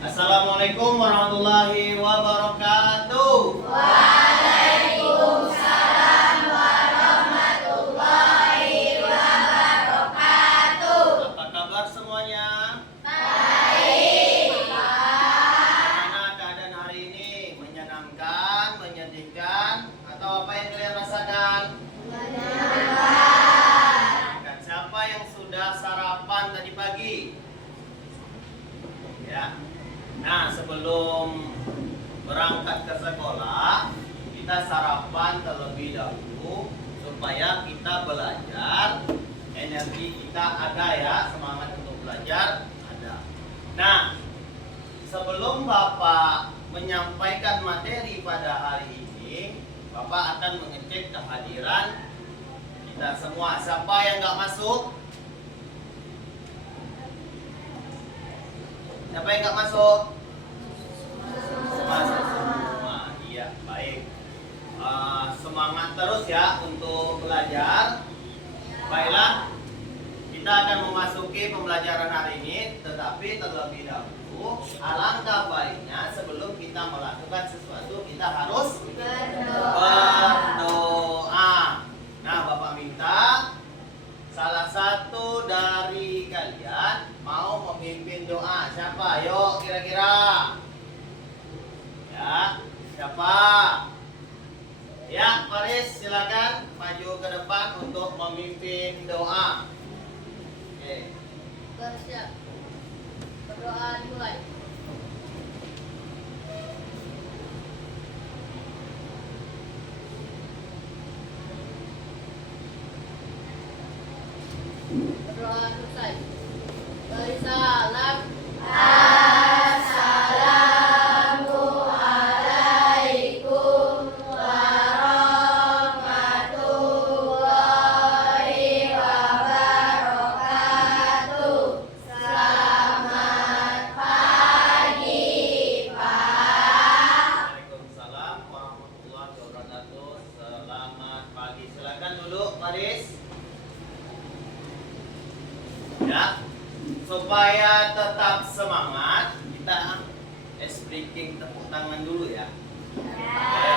Assalamualaikum warahmatullahi wabarakatuh. Waalaikumsalam warahmatullahi wabarakatuh. Apa kabar semuanya? Baik, Pak. Bagaimana keadaan hari ini? Menyenangkan, menyedihkan, atau apa yang kalian rasakan? Menyenangkan. Dan siapa yang sudah sarapan tadi pagi? Ya. Nah, sebelum berangkat ke sekolah, kita sarapan terlebih dahulu supaya kita belajar, energi kita ada ya, semangat untuk belajar ada. Nah, sebelum Bapak menyampaikan materi pada hari ini, Bapak akan mengecek kehadiran kita semua. Siapa yang nggak masuk? Siapa yang nggak masuk? Masuk semua. Iya, baik. Semangat terus ya untuk belajar. Baiklah, kita akan memasuki pembelajaran hari ini. Tetapi terlebih dahulu, alangkah baiknya sebelum kita melakukan sesuatu, kita harus berdoa. Nah, Bapak minta salah satu dari kalian mau memimpin doa. Siapa? Yuk kira-kira. Ya, siapa? Ya, Faris silakan maju ke depan untuk memimpin doa. Oke. Bersiap. Berdoa dimulai. Berdoa selesai. Beri salam. Assalamualaikum warahmatullahi wabarakatuh. Selamat pagi, Pak. Waalaikumsalam warahmatullahi wabarakatuh. Selamat pagi. Silakan duduk, Faris. Ya, supaya tetap semangat, kita breaking tepuk tangan dulu ya. Oke.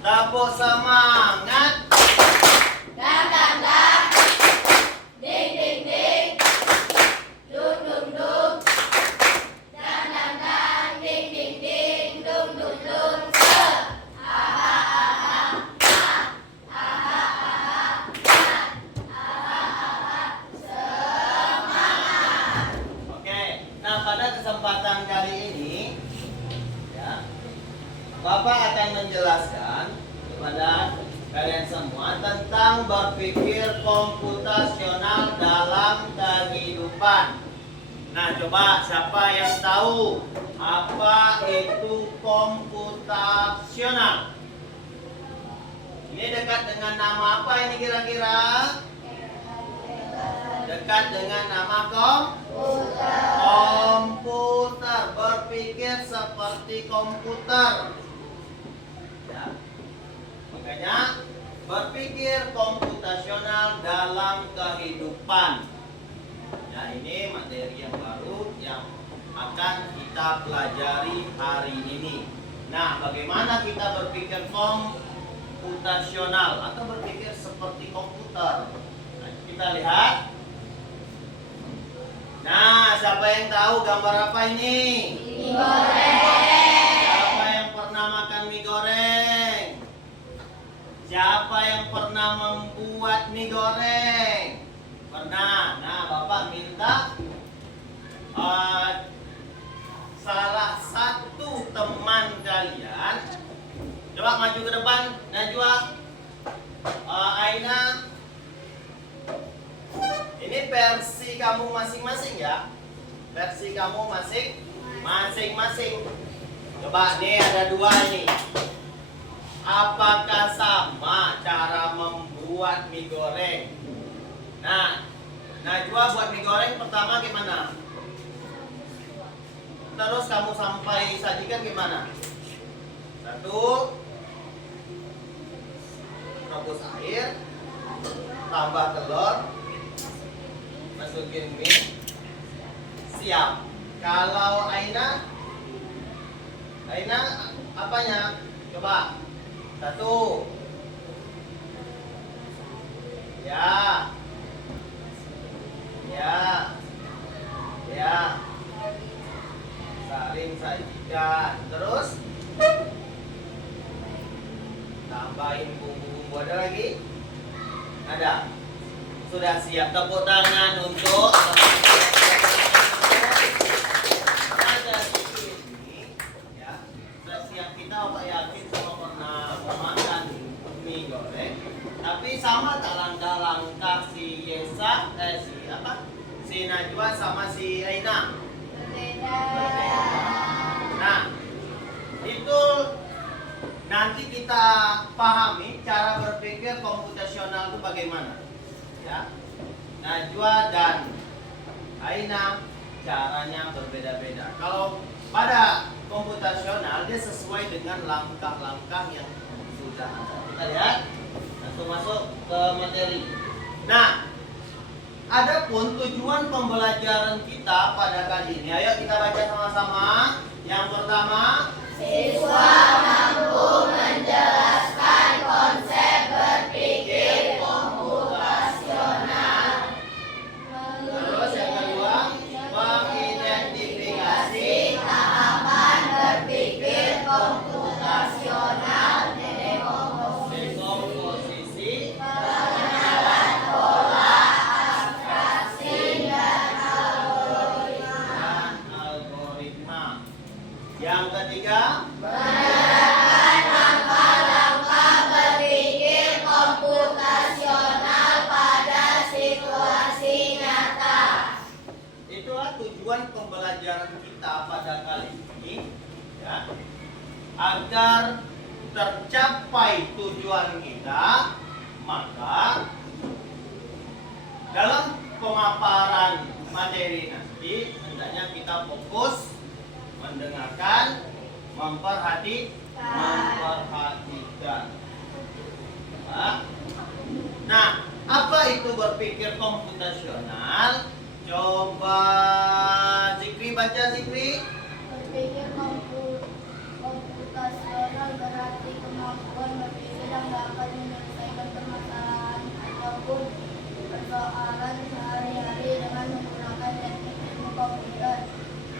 Tepuk semangat. Dang dang dang, ding ding ding, dung dung dung, dang dang dang, ding ding ding, dung dung dung, se, aha aha, aha aha, semangat. Oke. Nah, pada kesempatan kali ini ya, Bapak akan menjelaskan kepada kalian semua tentang berpikir komputasional dalam kehidupan. Nah, coba siapa yang tahu apa itu komputasional? Ini dekat dengan nama apa ini kira-kira? Dekat dengan nama komputer. Berpikir seperti komputer. Ya. Makanya berpikir komputasional dalam kehidupan. Ya, ini materi yang baru yang akan kita pelajari hari ini. Nah, bagaimana kita berpikir komputasional atau berpikir seperti komputer? Nah, kita lihat. Nah, siapa yang tahu gambar apa ini? Mie goreng. Siapa yang pernah makan mie goreng? Siapa yang pernah membuat mie goreng? Pernah. Nah, Bapak minta salah satu teman kalian, coba maju ke depan. Najwa, Aina. Ini versi kamu masing-masing ya. Versi kamu masing-masing. Coba nih ada dua ini. Apakah sama cara membuat mie goreng? Nah, Najwa buat mie goreng pertama gimana? Terus kamu sampai sajikan gimana? Satu, rebus air, tambah telur, masukin mie, siap. Kalau Aina apanya? Coba. 1. Ya. Saling sajikan. Terus tambahin bumbu-bumbu, ada lagi? Ada. Sudah siap, tepuk tangan untuk ada ini ya. Sudah siap, kita Pak yakin semua pernah memakan mie goreng. Tapi sama tak langkah-langkah si Yesa, si Najwa sama si Aina? Berbeda. Nah, itu nanti kita pahami cara berpikir komputasional itu bagaimana. Ya. Najwa dan Aina caranya berbeda-beda. Kalau pada komputasional dia sesuai dengan langkah-langkah yang sudah ada. Kita lihat, langsung masuk ke materi. Nah, adapun tujuan pembelajaran kita pada kali ini, ayo kita baca sama-sama. Yang pertama, Siswa mampu menjelaskan konsep berpikir komputasional. terus yang kedua, mengidentifikasi Tahapan berpikir komputasional. dekomposisi Pengenalan pola, abstraksi, dan algoritma. Yang ketiga, menerapkan langkah-langkah berpikir komputasional pada situasi nyata. itulah tujuan pembelajaran kita pada kali ini, ya. Agar tercapai tujuan kita, maka dalam pemaparan materi nanti hendaknya kita fokus mendengarkan, memperhatikan. Nah, apa itu berpikir komputasional? Coba Zikri baca, Zikri. Berpikir komputasional berarti kemampuan berpikir yang dapat menyelesaikan permasalahan ataupun persoalan sehari-hari dengan menggunakan teknik ilmu komputer.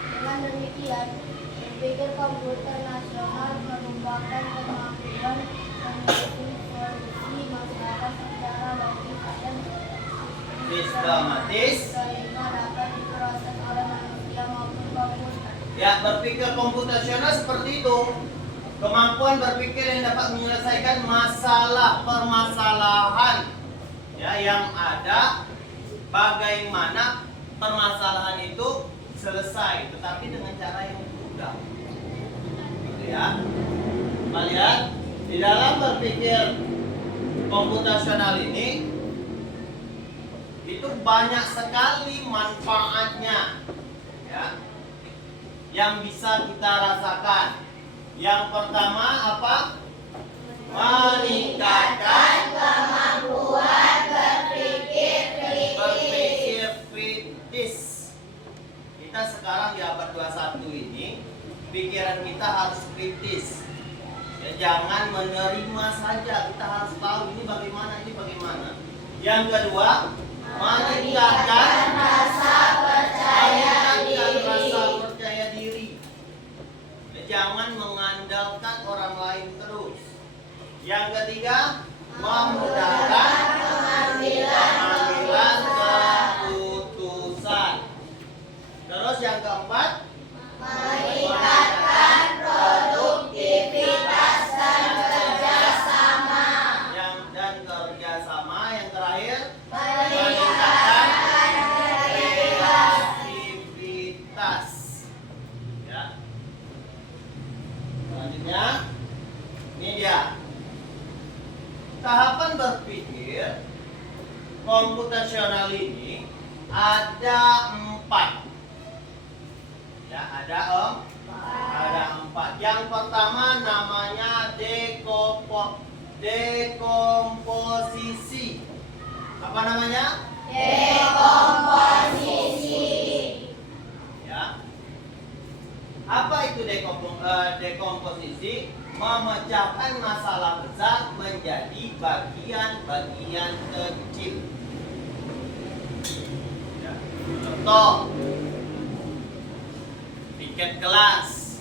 Dengan demikian, berpikir komputer nasional merupakan kemampuan menyusun solusi masalah secara logis dan Sistematis. sehingga dapat diproses oleh manusia maupun komputer. Ya, berpikir komputasional seperti itu. Kemampuan berpikir yang dapat menyelesaikan permasalahan ya yang ada, bagaimana permasalahan itu selesai, tetapi dengan cara yang mudah. Gitu ya. Kita lihat di dalam berpikir komputasional ini itu banyak sekali manfaatnya, ya, yang bisa kita rasakan. Yang pertama apa? Meningkatkan Kemampuan berpikir kritis. Kita sekarang di abad 21 ini, pikiran kita harus kritis. Ya, jangan menerima saja, kita harus tahu ini bagaimana. Yang kedua, meningkatkan rasa percaya diri. Ya, jangan mengandalkan orang lain terus. Yang ketiga, memudahkan pengambilan keputusan. Terus yang keempat, meningkatkan produktivitas dan kerjasama. Yang terakhir, Meningkatkan kreativitas. Ya. Selanjutnya, ini dia. Tahapan berpikir komputasional ini ada 4. Ya, ada 4. Yang pertama namanya dekomposisi. Apa namanya? Dekomposisi. Ya. dekomposisi, memecahkan masalah besar menjadi bagian-bagian kecil. Ya. Contoh, tiket kelas.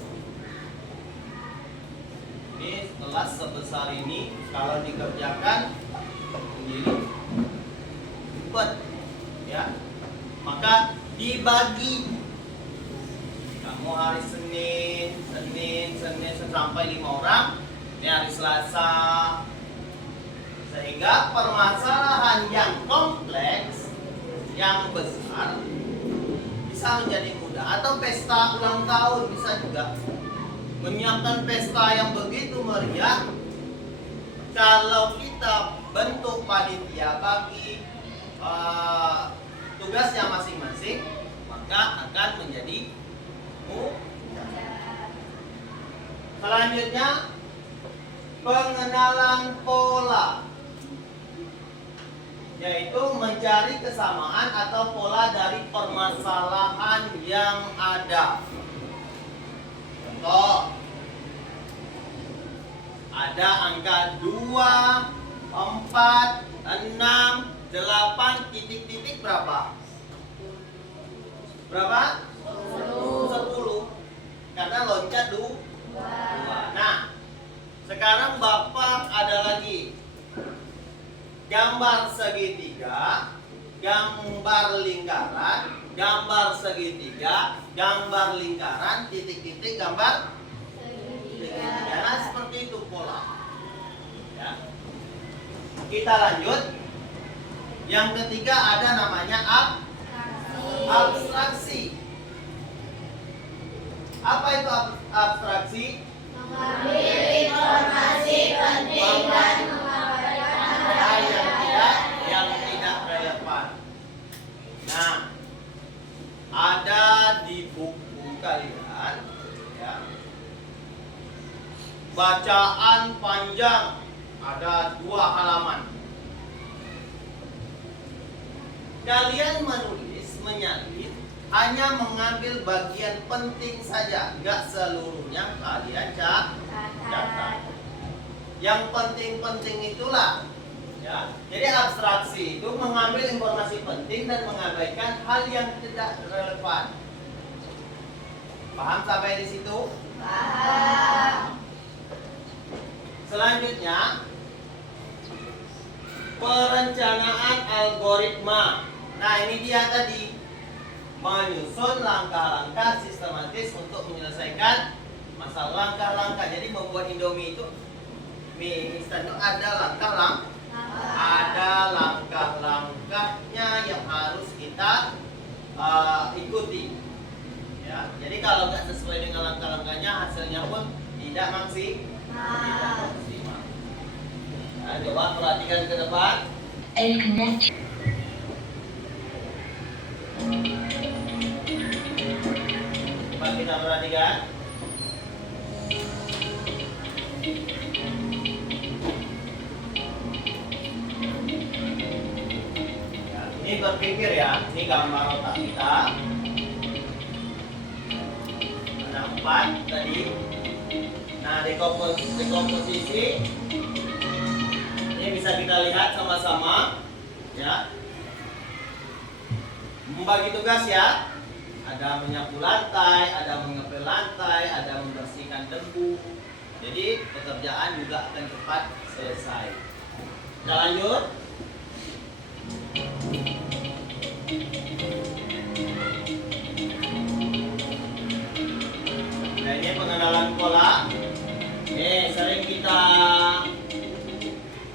Ini kelas sebesar ini, kalau dikerjakan sendiri ribet, ya. Maka dibagi. Kamu hari Senin sampai 5 orang. Ini hari Selasa. Sehingga permasalahan yang kompleks, yang besar bisa menjadi mudah. Atau pesta ulang tahun bisa juga. Menyiapkan pesta yang begitu meriah, kalau kita bentuk panitia bagi tugasnya masing-masing, maka akan menjadi mudah. Selanjutnya, pengenalan pola, yaitu mencari kesamaan atau pola dari permasalahan yang ada. Contoh, ada angka 2, 4, 6, 8, titik-titik berapa? Berapa? 10. Karena loncat 2. Nah, sekarang Bapak ada lagi gambar segitiga, gambar lingkaran, gambar segitiga, gambar lingkaran, titik-titik, gambar segitiga. Nah, seperti itu pola. Ya. Kita lanjut. Yang ketiga ada namanya abstraksi. Apa itu abstraksi? Mengambil informasi penting dan mengabaikan yang tidak relevan. Nah, ada di buku kalian, ya, bacaan panjang, ada 2 halaman. Kalian menyalin, hanya mengambil bagian penting saja, nggak seluruhnya kalian catat. Yang penting-penting itulah, ya. Jadi abstraksi itu mengambil informasi penting dan mengabaikan hal yang tidak relevan. Paham sampai di situ? Paham. Selanjutnya, perencanaan algoritma. Nah, ini dia tadi, menyusun langkah-langkah sistematis untuk menyelesaikan masalah langkah-langkah. Jadi membuat Indomie itu, mie instan itu ada langkah-langkahnya yang harus kita ikuti. Ya, jadi kalau nggak sesuai dengan langkah-langkahnya, hasilnya pun tidak maksimal. Nah, coba perhatikan ke depan. Coba kita perhatikan. Ya, ini berpikir ya, ini gambar otak kita. Ada 4 tadi. Nah, dekomposisi ini bisa kita lihat sama-sama, ya. Membagi tugas ya. Ada menyapu lantai, ada mengepel lantai, ada membersihkan debu. Jadi pekerjaan juga akan cepat selesai. Kita lanjut. Nah, ini pengenalan pola.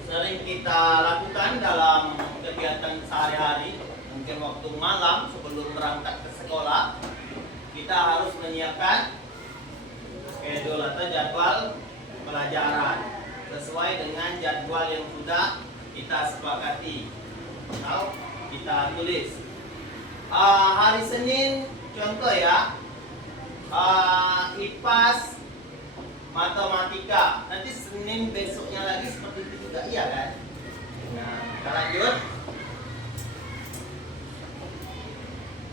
Sering kita lakukan dalam kegiatan sehari-hari. Mungkin waktu malam sebelum berangkat ke sekolah, kita harus menyiapkan schedule atau jadwal pelajaran sesuai dengan jadwal yang sudah kita sepakati atau kita tulis. Hari Senin contoh ya, IPAS, matematika. Nanti Senin besoknya lagi seperti itu juga, iya kan? Nah, kita lanjut.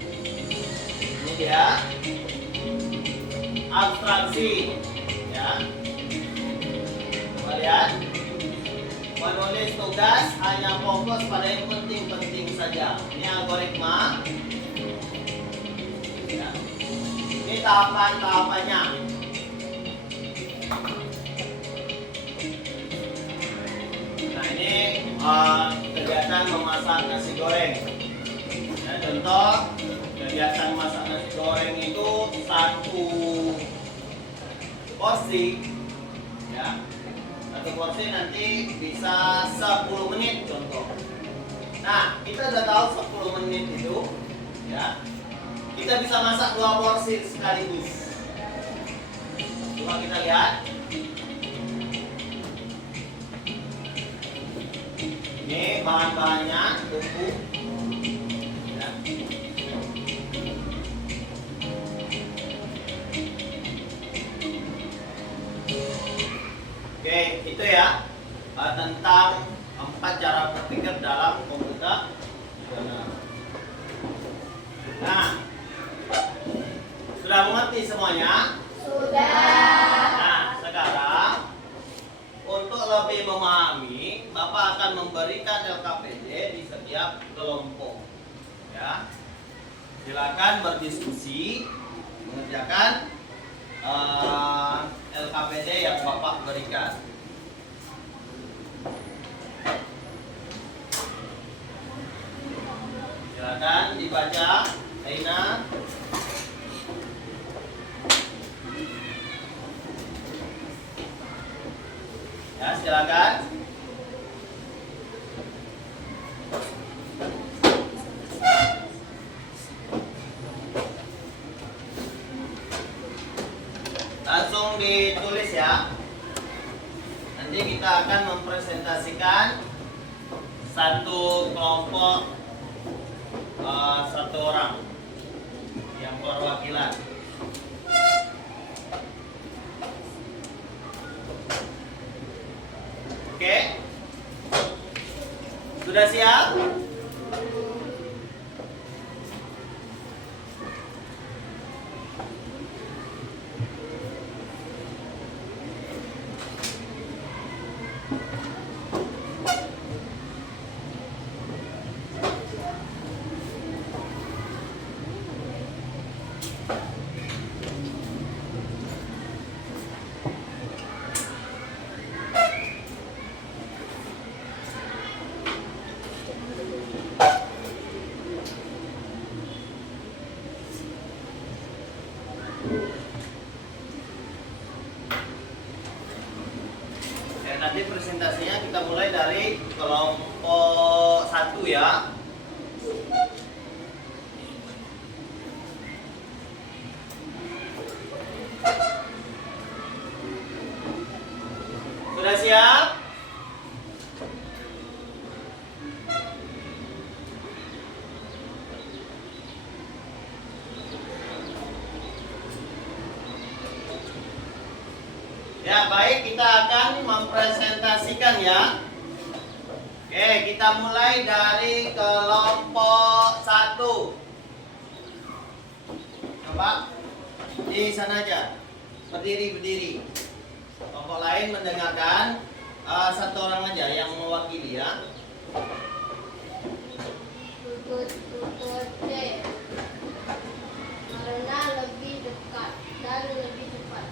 Ini dia abstraksi. Ya. Coba lihat. Menulis tugas hanya fokus pada yang penting-penting saja. Ini algoritma. Ya. Ini tahapan-tahapannya. Nah, ini kegiatan memasak nasi goreng. Ya, contoh kegiatan masak nasi goreng itu satu porsi, ya. Satu porsi nanti bisa 10 menit contoh. Nah, kita udah tahu 10 menit itu, ya. Kita bisa masak 2 porsi sekaligus. Coba kita lihat. Ini bahan-bahannya tunggu. Ya. Oke, itu ya tentang 4 cara berpikir dalam komputer. Nah, sudah mengerti semuanya? Sudah. Nah, sekarang untuk lebih memahami, Bapak akan memberikan LKPD di setiap kelompok. Ya, silakan berdiskusi mengerjakan LKPD yang Bapak berikan. Silakan dibaca, Aina. Ya, silakan. Langsung ditulis ya. Nanti kita akan mempresentasikan satu kelompok satu orang yang perwakilan. Oke? Sudah siap? Nanti presentasinya kita mulai dari kelompok 1 ya. Sudah siap? Ya, baik, kita akan mempresentasikan ya. Oke, kita mulai dari kelompok 1. Coba di sana aja. Berdiri. Kelompok lain mendengarkan. Satu orang aja yang mewakili ya. Tutut C. Karena lebih dekat dan lebih cepat.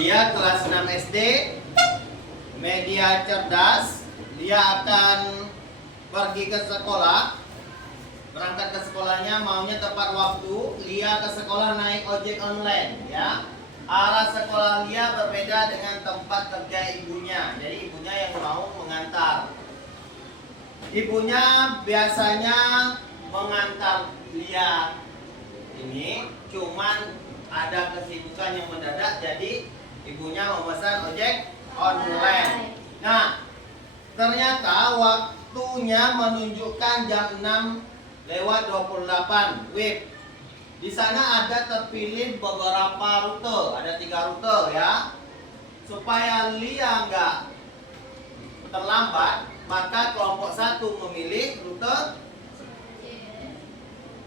Dia kelas 6 SD, media cerdas. Dia akan pergi ke sekolah. Berangkat ke sekolahnya maunya tepat waktu. Lia ke sekolah naik ojek online ya. Arah sekolah Lia berbeda dengan tempat kerja ibunya. Jadi ibunya yang mau mengantar. Ibunya biasanya mengantar Lia ini, cuman ada kesibukan yang mendadak, jadi ibunya memesan ojek online. Nah, ternyata waktunya menunjukkan jam 6:28 WIB. Di sana ada terpilih beberapa rute, ada 3 rute ya. Supaya Lia nggak terlambat, maka kelompok 1 memilih rute.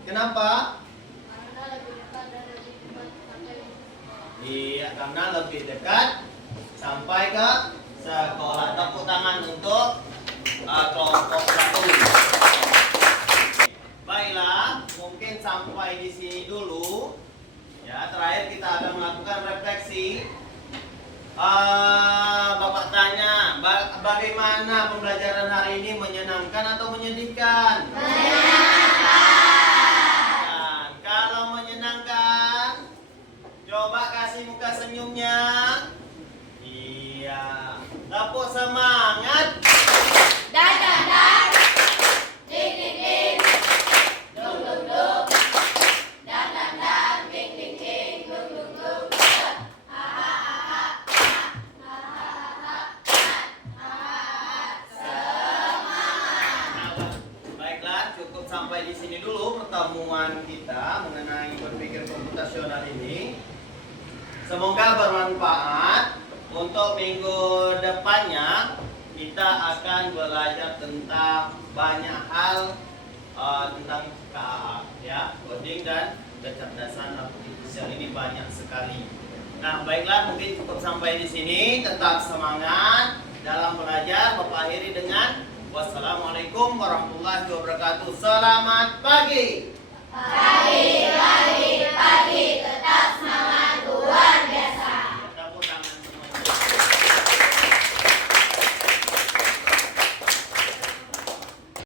Kenapa? Karena lebih dekat dan lebih cepat sampai. karena lebih dekat sampai ke sekolah. Tepuk tangan untuk kelompok 1. Baiklah, mungkin sampai di sini dulu. Ya, terakhir kita akan melakukan refleksi. Bapak tanya, bagaimana pembelajaran hari ini, menyenangkan atau menyedihkan? Menyenangkan. Kalau menyenangkan, coba kasih muka senyumnya. Iya. Tepuk semangat. Dan, ding, ding, ding. Dung, dung, dung. Dan, ding, ding, ding. Dung, dung, dung. Ha, ha, ha, ha. Ha, ha, ha, ha. Semangat. Baiklah, cukup sampai di sini dulu pertemuan kita mengenai berpikir komputasional ini. Semoga bermanfaat. Untuk minggu depannya kita akan belajar tentang banyak hal tentang KA, ya, coding dan kecerdasan artifisial ini banyak sekali. Nah, baiklah, mungkin cukup sampai di sini. Tetap semangat dalam belajar. Bapak akhiri dengan wassalamualaikum warahmatullahi wabarakatuh. Selamat pagi. Pagi.